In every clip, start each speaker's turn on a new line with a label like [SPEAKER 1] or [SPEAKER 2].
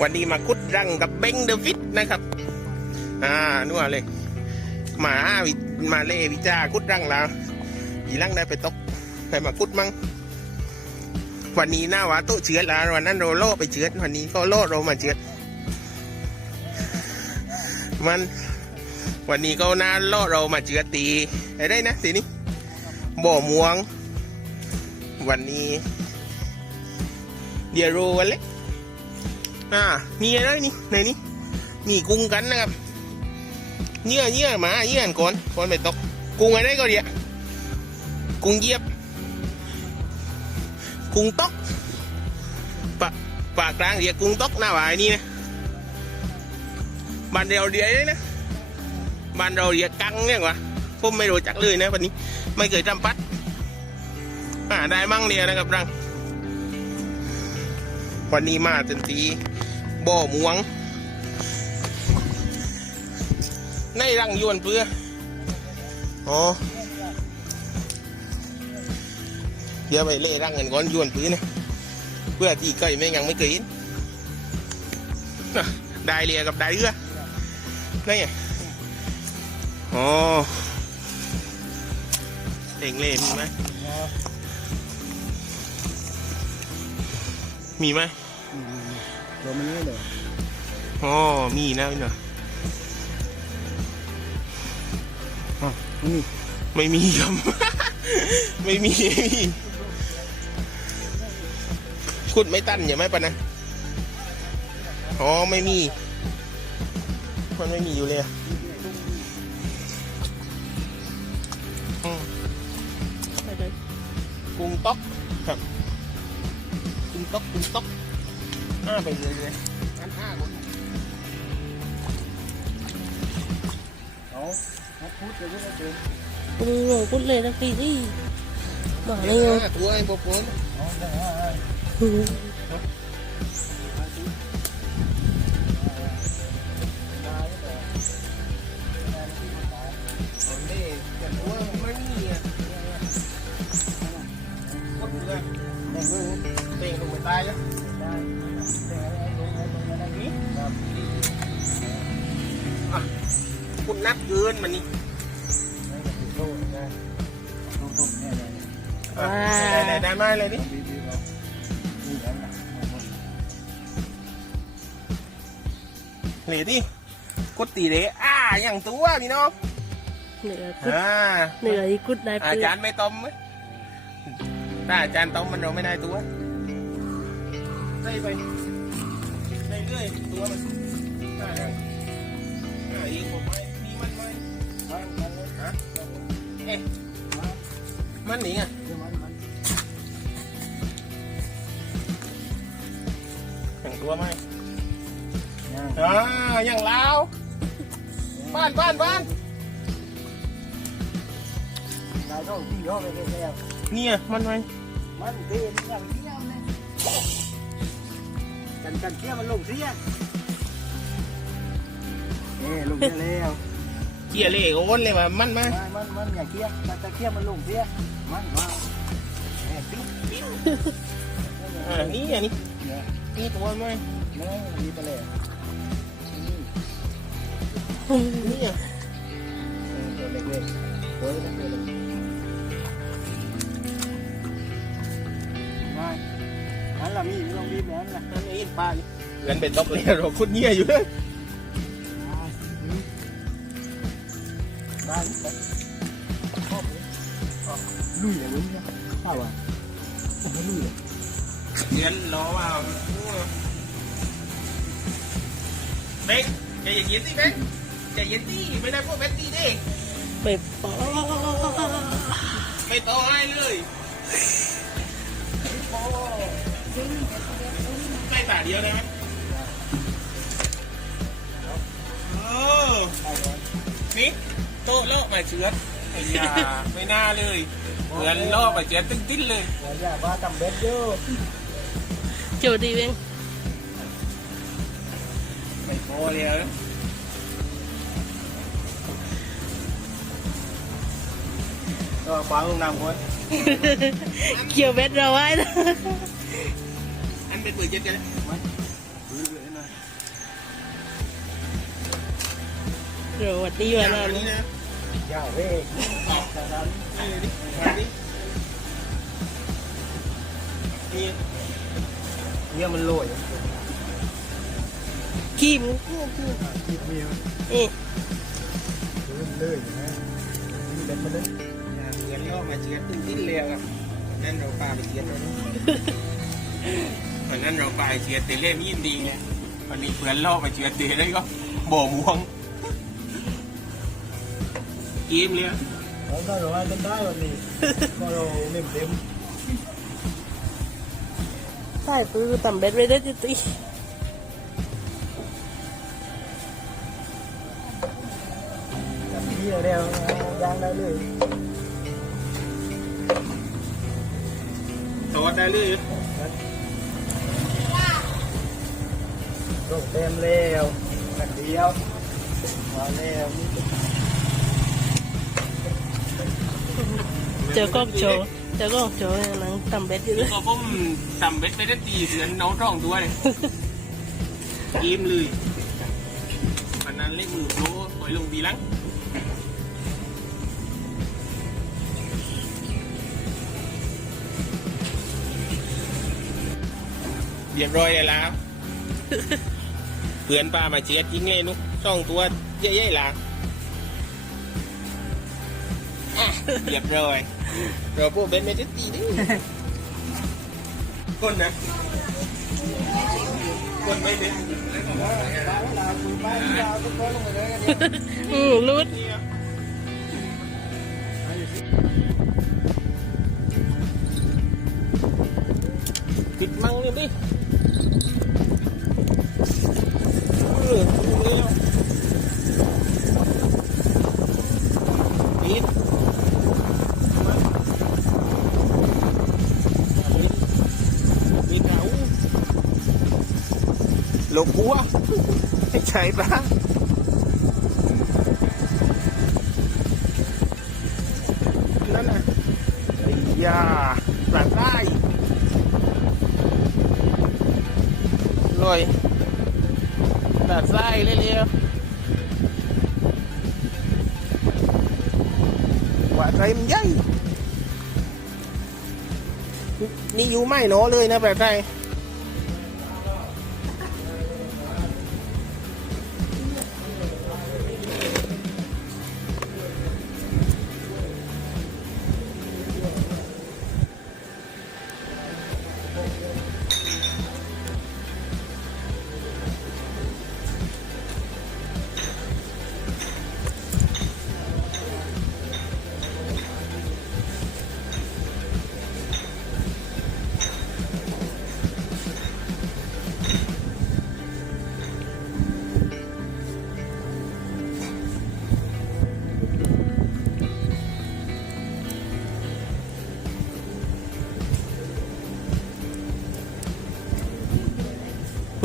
[SPEAKER 1] วันนี้มาคุดรังกับเบงเดอะฟิตนะครับ อ่านัวเลย หมาวิมาเล่วิจาคุดรังแล้วอีรังได้ไปตกไปมาคุดมั้งวันนี้หน้าวาโต๊ะเชื้อแล้ววันนั้นเราโล่ไปเชื้อวันนี้ก็โล่เรามาเชื้อมันวันนี้ก็น่าโล่เรามาเชื้อตีไอ้ได้นะทีนี้บ่อม่วง วันนี้ เดี๋ยวรู้กันเลย อ่ามีอะไรนี่ในนี้มีกุ้งกันนะครับเยื่อเยื่อหมาเยื่อก่อนก่อนไปตกกุ้งอะไรก็เดียวกุ้งเยียบ กุ้งตอกปะปากกลางเดียวกุ้งตอกหน้าหวายนี่นะบ้านเราเดียวเลยนะบ้านเราเดียวกังเนี่ยวะผมไม่รู้จักเลยนะวันนี้ ไม่เคยทำปัดอ่าได้มั่งเดียนะครับรัง วันนี้มาจนตีบ่อม่วง ในรังยวนเพื่ออ๋อเดี๋ยวไปเล่รังเงินก้อนยวนพื้นนะเพื่อที่เคยไม่ยังไม่เคยเห็นได้เรียกับได้เรือนี่ไงอ๋อเต่งเล่มีไหมมีไหม
[SPEAKER 2] ตัวมันนี่เลย
[SPEAKER 1] อ๋อมีนะพี่หน่อย
[SPEAKER 2] อ๋อนี่
[SPEAKER 1] ไม่มีครับ ไม่มีไม่มีขุดไม่ตันอย่าไหมปะนะ อ๋อ ไม่มี มันไม่มีอยู่เลยอะอืมกุ้งต๊อกครับกุ้งต๊อกกุ้งต๊อก ห้าไปเลยเลยอันห้าคน
[SPEAKER 2] เอาเอาพูดเลยพูดเลย
[SPEAKER 3] กูงงกูเลยทั้งปีที่หมา
[SPEAKER 1] เดี๋
[SPEAKER 3] เลย
[SPEAKER 1] ยว
[SPEAKER 3] งง
[SPEAKER 1] ห้าตัวไอ้บ๊อบผม
[SPEAKER 2] เอาได้ได้ได้
[SPEAKER 1] ผมได้แต่ตัวมันมีอะก็คือ
[SPEAKER 2] ได้ด้วย
[SPEAKER 1] เต่งลงไปตายแล้ว
[SPEAKER 2] ได้ได้ลงได้ลงได้นี่ครับ
[SPEAKER 1] คุณนับเกินมันนี่
[SPEAKER 2] ได้โลดได้โลดโลดแน่เลย
[SPEAKER 1] อะได้ได้ได้มาเลยดิ
[SPEAKER 2] ดีดีเราดีแล้วนะ
[SPEAKER 1] เหลยดิกดตีเลยอ่าอย่างตัวพี่น้อง
[SPEAKER 3] เหนื่อยกุด
[SPEAKER 1] อ่า
[SPEAKER 3] เหนื่อยกุดได้
[SPEAKER 1] อา
[SPEAKER 3] ปืน
[SPEAKER 1] จารย์ไม่ต้มไหม ถ้าอาจารย์ต้มมันเราไม่ได้ตัวได้ไปได้เรื่อยตัวมันอ่ายังอ่าอีกผมไม่มีมันไหม
[SPEAKER 2] มันมันเลย
[SPEAKER 1] ฮะเอ๊ะมันหนีอะ
[SPEAKER 2] เดี๋ยวมันมัน
[SPEAKER 1] อย่างตัวไหม
[SPEAKER 2] ย่าง
[SPEAKER 1] อ่าอย่างลาวบ้านบ้านบ้าน
[SPEAKER 2] ได้เท่าที่ย่อไปเลยแล้ว
[SPEAKER 1] เนี่ยมันไหม
[SPEAKER 2] มันเดินอย่างเที่ยวเลยกันกันเที่ยวมันลงเที่ยเอ้ลงเที่ยวแล้ว
[SPEAKER 1] เกียร์เล่โอนเลยว่ามันมา
[SPEAKER 2] มันมันมันอย่าเที่ยวมันจะเที่ยวมันลงเที่ยวมันมาเอ้ปิ๊บปิ๊บ
[SPEAKER 1] อ่านี่อะนี่
[SPEAKER 2] เนี่ย
[SPEAKER 1] นี่ตัวไหม
[SPEAKER 2] เนี่ยดีไปเลยนี่
[SPEAKER 1] นี่อะ
[SPEAKER 2] เออตัวเล็กๆตัวเล็กๆ ล่ะมีไม่ต้องรีบแล้วนะ
[SPEAKER 1] อันนี้ปลาเงินเป็นตกเลยเราคุดเงี้ยอยู่เลย
[SPEAKER 2] ได้ลุยเลยลุยเนี่ยข้าวะโอ้ลุยเลย
[SPEAKER 1] เงินรอว่าเบ๊กใจเย็นๆสิเบ๊กใจเย็นดิไม่ได้พวกเบ๊กตีดิ
[SPEAKER 3] ไปปอ
[SPEAKER 1] ไม่ต้อให้เลยไม่ ตาเดียวได้ไหมเออ
[SPEAKER 2] ได้ก่อน
[SPEAKER 1] นี่โต๊ะเลาะมาเชื้อไอ้ยาไม่น่าเลย เหมือนเลาะมาเชื้อตึ้งติ้นเลย
[SPEAKER 2] หัวอย่าบ้าทำเบ็ดเยอะ
[SPEAKER 3] โจดีเว้ง
[SPEAKER 1] ไม่พอเลย
[SPEAKER 2] ก็ขวางลงน้ำก่อน
[SPEAKER 3] เกี่ยวเบ็ดเราไว้นะ
[SPEAKER 1] อัน เป็นหมื่เจ็ดกัน
[SPEAKER 2] แล้วเดี๋
[SPEAKER 3] ยววัดดีวันนี้นะ
[SPEAKER 2] ยาวเว้ยเนี่ยมันลอย
[SPEAKER 3] ขี้มู
[SPEAKER 2] ขี้มี
[SPEAKER 3] เอ๊ะ
[SPEAKER 2] เลยนะเด็ดมาเลย
[SPEAKER 1] เฉียนล่อมาเฉียนตึ้งทิ้งเรียวอะแน่นเราปลาไปเฉียนเลย วนะวันนั้นเราปาเชียร์เตเล่มยินดีเนี่ยวันนี้เพื่อนล่อมาเชียร์เตเล่ก็บ่ม่วงเกมเลย
[SPEAKER 2] เราได้เรากันได้วันนี้ก็เราเล่มเต็ม
[SPEAKER 3] ใช่ปื้อต่ำเบ็ดไว้ได้จิตี
[SPEAKER 2] จับที่เราแล้วยางได้เลย
[SPEAKER 1] โทษได้เลย
[SPEAKER 2] โรคเต็มแล้วกันเดียวมาแล้ว
[SPEAKER 3] เจอกล้องโจเจอกล้องโจหนังต่ำเบ็ดอยู่เลย
[SPEAKER 1] ก็ผมทำเบ็ดไปได้ตีเสือนน้องร่องด้วยเกมเลยวันนั้นเล่นมือโลปล่อยลงดีลังเรียบร้อยเลยแล้ว เพื่อนป้ามาเชียร์จริงเลยนุ๊กสองตัวเยอะๆล่ะอะเรียบร้อยเราพวกเบนไม่ได้ตีดิคนนะคนไม่เป็น
[SPEAKER 3] อืมรุด
[SPEAKER 1] ปิดมังเลยดิ เออเตัดไส้เร็วๆว่าใจมันใหญ่นี่อยู่ไม่หนอเลยนะแบบไส้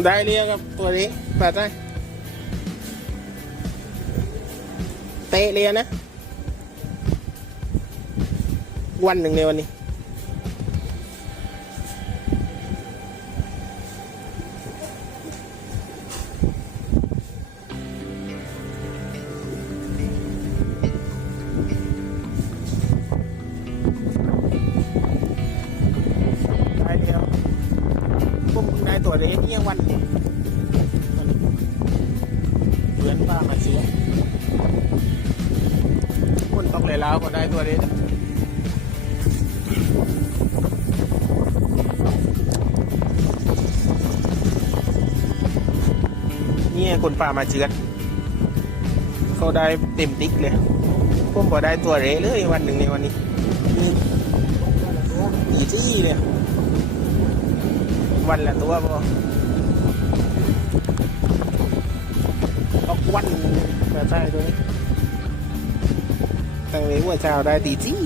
[SPEAKER 1] ได้เรียกครับตัวนี้แบบไส้เตะเรียนะ วันหนึ่งในวันนี้ ได้แล้วพวกมึงได้ตัวเล็กเนี่ยวัน อนป้ามาเสียคนตกเลยแล้วก็ได้ตัวเล็กเนี่ยคนป่ามาเจือดเขาได้เต็มติ๊กเลยผมก็ได้ตัวเร่เลยวันหนึ่งในวันนี้นี่อีจี้เลยวันละตัวพอ วันมาใช่ตัวนี้ตั้งแต่หัวเช้าได้ตีจี้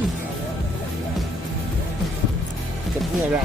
[SPEAKER 1] เก็บเมื่อไร